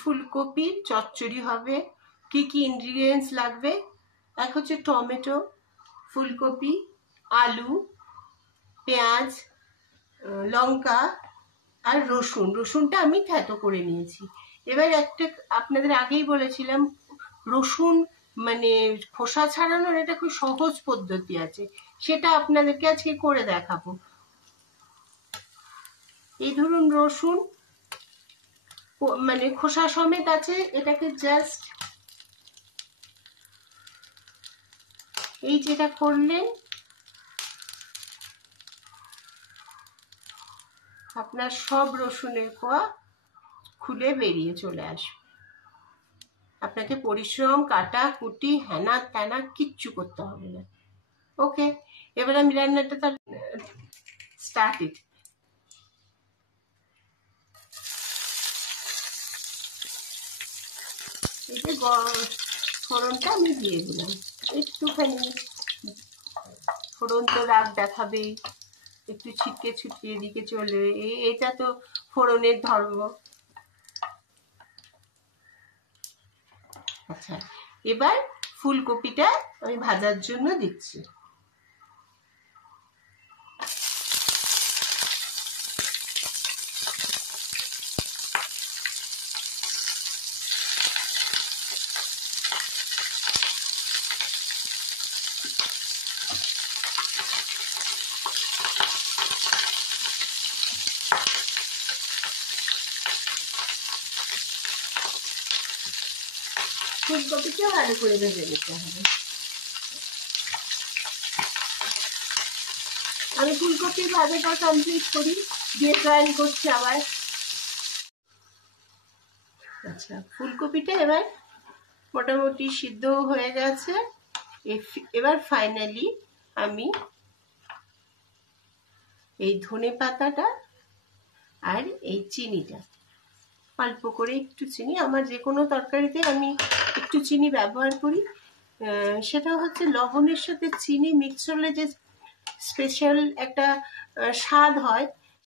ফুলকপির চচ্চড়ি হবে। কি কি ইনগ্রিডিয়েন্টস লাগবে? এক হচ্ছে টমেটো, ফুলকপি, আলু, পেঁয়াজ, লঙ্কা আর রসুন। রসুনটা আমি থেতো করে নিয়েছি। এবার একটা আপনাদের আগেই বলেছিলাম, রসুন মানে খোসা ছাড়ানোর একটা খুব সহজ পদ্ধতি আছে, সেটা আপনাদেরকে আজকে করে দেখাবো। এই ধরুন রসুন মানে খোসা সমেত আছে, এটাকে জাস্ট এই যেটা করলেন, আপনার সব রসুনের কোয়া খুলে বেরিয়ে চলে আসবে। আপনাকে পরিশ্রম, কাটা কুটি, হেনা তেনা কিচ্ছু করতে হবে না। ওকে, এবার আমি রান্নাটা তার স্টার্ট ইট। এই যে ফোড়নটা আমি দিয়ে দিলাম একটুখানি। ফোড়ন তো রাগ দেখাবেই, একটু ছিটকে ছুটকে এদিকে চলবে, এটা তো ফোড়নের ধর্ম। আচ্ছা, এবার ফুলকপিটা আমি ভাজার জন্য দিচ্ছি। ফুলকপিটাও ভালো করে ভেজে নিতে হবে। আমি ফুলকপির ভাজাটা কমপ্লিট করি, দিয়ে ট্রাই করছি আবার। আচ্ছা, ফুলকপিটা এবার মোটামুটি সিদ্ধ হয়ে গেছে। এবার ফাইনালি আমি এই ধনে পাতাটা আর এই চিনিটা, অল্প করে একটু চিনি, আমার যে কোনো তরকারিতে আমি একটু চিনি ব্যবহার করি। সেটা হচ্ছে লবণের সাথে চিনি মিক্স হলে যে স্পেশাল একটা স্বাদ হয়,